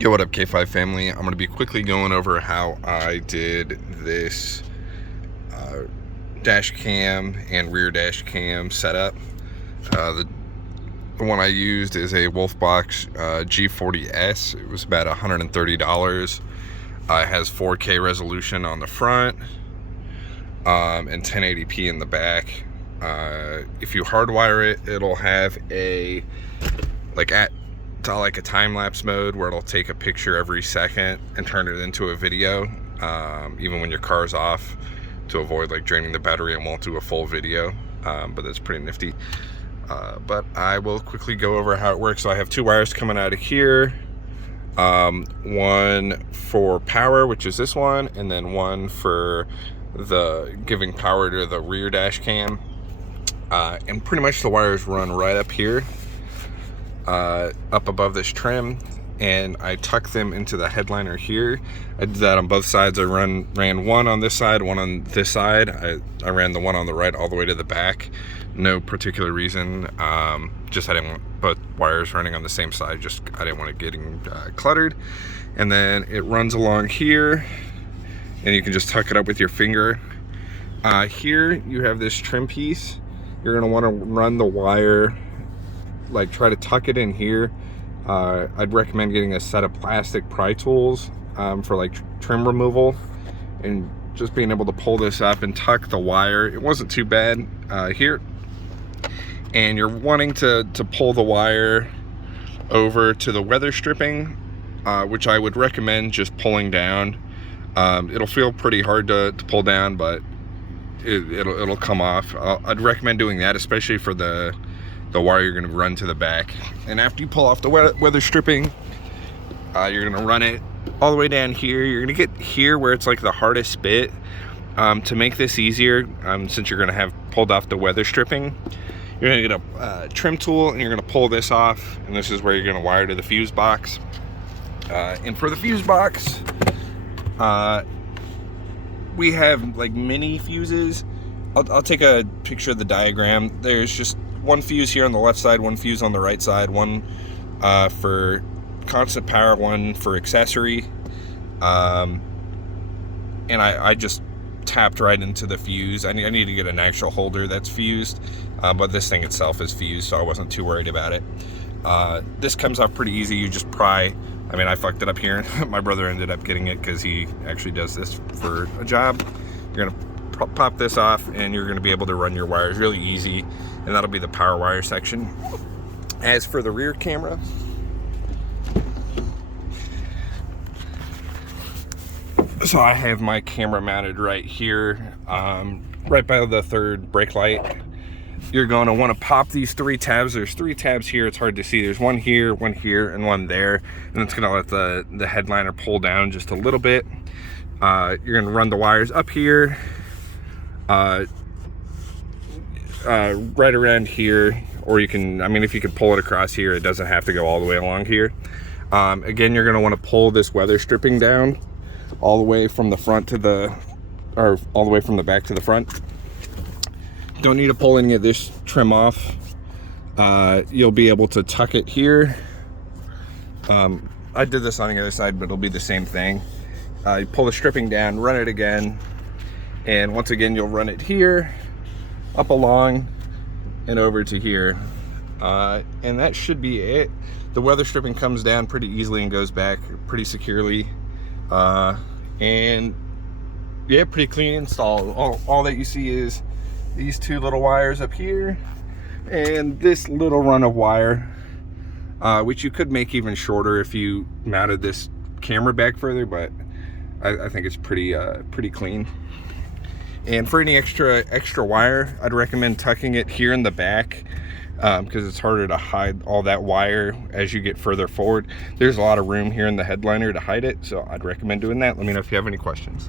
Yo, what up, K5 family? I'm going to be quickly going over how I did this dash cam and rear dash cam setup. The one I used is a Wolfbox G40S. It was about $130. It has 4K resolution on the front and 1080p in the back. If you hardwire it, it'll have a like a time-lapse mode where it'll take a picture every second and turn it into a video, even when your car's off, to avoid like draining the battery. It won't do a full video, but that's pretty nifty. But I will quickly go over how it works. So I have two wires coming out of here, one for power, which is this one, and then one for the giving power to the rear dash cam, and pretty much the wires run right up here, up above this trim, and I tuck them into the headliner here. I did that on both sides. I ran one on this side, one on this side. I ran the one on the right all the way to the back. No particular reason, just I didn't want both wires running on the same side. Just I didn't want it getting cluttered. And then it runs along here, and you can just tuck it up with your finger. Here you have this trim piece. You're gonna want to run the wire, like try to tuck it in here. I'd recommend getting a set of plastic pry tools for like trim removal, and just being able to pull this up and tuck the wire. It wasn't too bad here. And you're wanting to pull the wire over to the weather stripping, which I would recommend just pulling down. It'll feel pretty hard to pull down, but it'll come off. I'd recommend doing that, especially for the wire you're going to run to the back. And after you pull off the weather stripping, you're going to run it all the way down here. You're going to get here where it's like the hardest bit. To make this easier, since you're going to have pulled off the weather stripping, you're going to get a trim tool, and you're going to pull this off, and this is where you're going to wire to the fuse box. And for the fuse box, we have like mini fuses. I'll take a picture of the diagram. There's just one fuse here on the left side, one fuse on the right side, one for constant power, one for accessory. And I just tapped right into the fuse. I need to get an actual holder that's fused, but this thing itself is fused, so I wasn't too worried about it. This comes off pretty easy. You just pry. I mean, I fucked it up here. My brother ended up getting it because he actually does this for a job. You're gonna pop this off, and you're gonna be able to run your wires really easy, and that'll be the power wire section. As for the rear camera, so I have my camera mounted right here, right by the third brake light. You're going to want to pop these three tabs. There's three tabs here. It's hard to see. There's one here, and one there. And it's going to let the headliner pull down just a little bit. You're going to run the wires up here, right around here. Or you can, I mean, if you could pull it across here, it doesn't have to go all the way along here. Again, you're going to want to pull this weather stripping down all the way from the front to the, or all the way from the back to the front. Don't need to pull any of this trim off. You'll be able to tuck it here. I did this on the other side, but it'll be the same thing. You pull the stripping down, run it again, and once again you'll run it here, up along, and over to here. And that should be it. The weather stripping comes down pretty easily and goes back pretty securely. And yeah, pretty clean install. All that you see is these two little wires up here and this little run of wire, which you could make even shorter if you mounted this camera back further, but I think it's pretty clean. And for any extra wire, I'd recommend tucking it here in the back, because it's harder to hide all that wire as you get further forward. There's a lot of room here in the headliner to hide it, so I'd recommend doing that. Let me know if you have any questions.